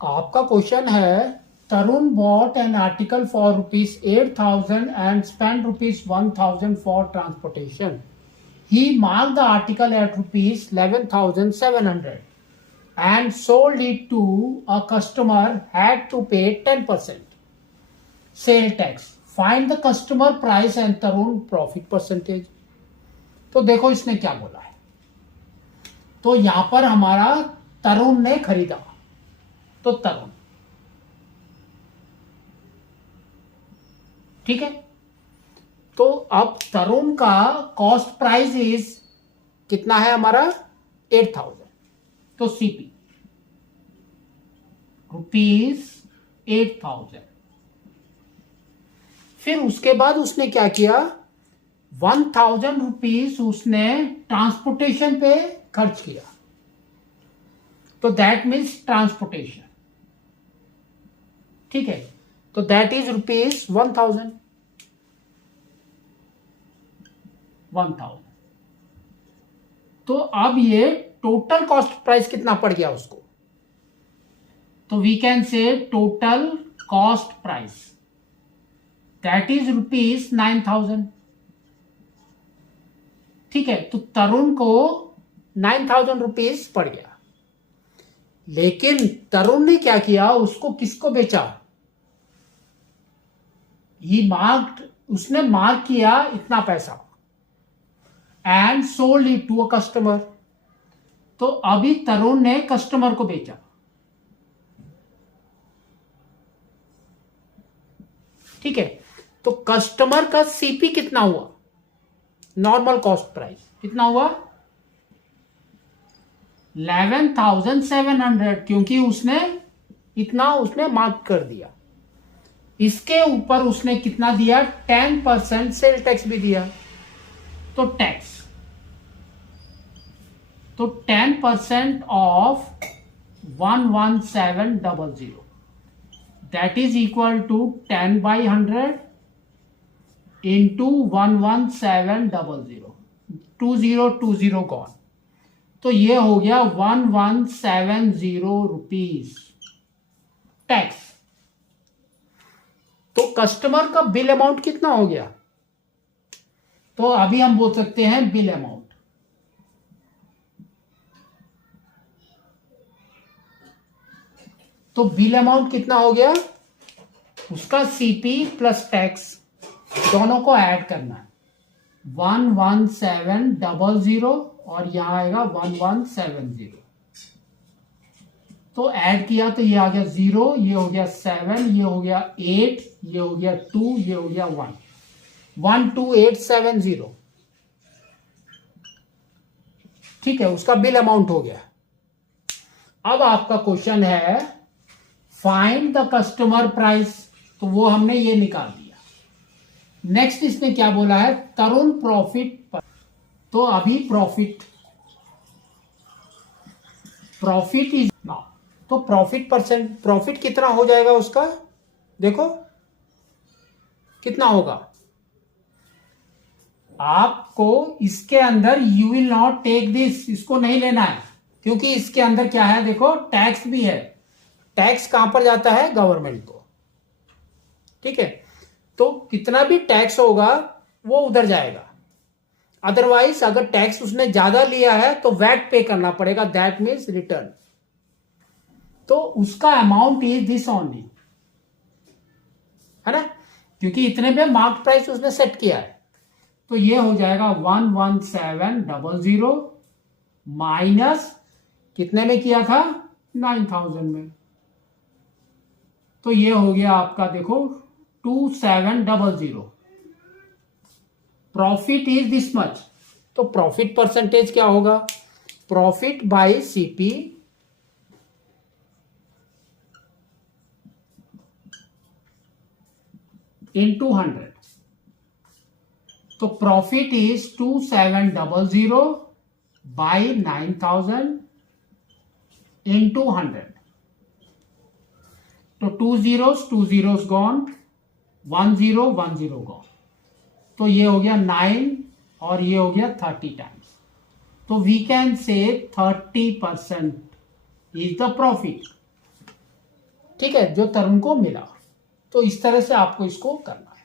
आपका क्वेश्चन है तरुण bought an article for ₹8,000 and spent ₹1,000 for transportation. He marked the article at ₹11,700 and sold it to a customer had to pay 10% sale tax. Find the customer price and Tarun profit percentage. तो देखो इसने क्या बोला है। तो यहां पर हमारा तरुण ने खरीदा, तो तरुण, ठीक है। तो अब तरुण का कॉस्ट प्राइस इज कितना है हमारा 8,000, तो सीपी ₹8,000। फिर उसके बाद उसने क्या किया, ₹1,000 उसने ट्रांसपोर्टेशन पे खर्च किया, तो दैट मीन्स ट्रांसपोर्टेशन, ठीक है। तो दैट इज ₹1,000। तो अब ये टोटल कॉस्ट प्राइस कितना पड़ गया उसको, तो we can say total cost price that is ₹9,000, ठीक है। तो तरुण को ₹9,000 पड़ गया, लेकिन तरुण ने क्या किया, उसको किसको बेचा, उसने मार्क किया इतना पैसा and sold it to a customer. तो अभी तरुण ने कस्टमर को बेचा, ठीक है। तो कस्टमर का सीपी कितना हुआ, नॉर्मल कॉस्ट प्राइस कितना हुआ 11,700, क्योंकि उसने इतना मार्क कर दिया। इसके ऊपर उसने कितना दिया, 10% सेल टैक्स भी दिया, तो टैक्स, तो 10% of 11700 that is equal to 10/100 into 11700, 2020 gone, तो ये हो गया 1170 रुपीज टैक्स। तो कस्टमर का बिल अमाउंट कितना हो गया, तो अभी हम बोल सकते हैं बिल अमाउंट, तो बिल अमाउंट कितना हो गया, उसका सीपी प्लस टैक्स दोनों को ऐड करना है, 11700 और यहां आएगा 1170, तो ऐड किया तो ये आ गया 0, ये हो गया 7, ये हो गया 8, ये हो गया 2, ये हो गया 1, 12870, ठीक है। उसका बिल अमाउंट हो गया। अब आपका क्वेश्चन है फाइंड द कस्टमर प्राइस, तो वो हमने ये निकाल दिया। नेक्स्ट इसने क्या बोला है, तरुण प्रॉफिट पर, तो अभी प्रॉफिट इज नाउ, तो प्रॉफिट कितना हो जाएगा उसका, देखो कितना होगा, आपको इसके अंदर you will not take this, इसको नहीं लेना है, क्योंकि इसके अंदर क्या है, देखो टैक्स भी है। टैक्स कहां पर जाता है, गवर्नमेंट को, ठीक है। तो कितना भी टैक्स होगा वो उधर जाएगा, अदरवाइज अगर टैक्स उसने ज्यादा लिया है तो वैट पे करना पड़ेगा, दैट मीन्स रिटर्न। तो उसका अमाउंट इज दिस ओनली, है ना, क्योंकि इतने पे मार्क प्राइस उसने सेट किया है। तो ये हो जाएगा 11700 माइनस कितने में किया था, 9,000 में, तो ये हो गया आपका देखो 2700। प्रॉफिट इज दिस मच, तो प्रॉफिट परसेंटेज क्या होगा, प्रॉफिट बाय सीपी into 100, तो प्रॉफिट इज 2700 by 9,000 into 100, तो 2 zeros गॉन, 10 गॉन, तो ये हो गया 9 और ये हो गया 30 टाइम्स, तो वी कैन से 30% इज द प्रॉफिट। ठीक है, जो तरुण को मिला। तो इस तरह से आपको इसको करना।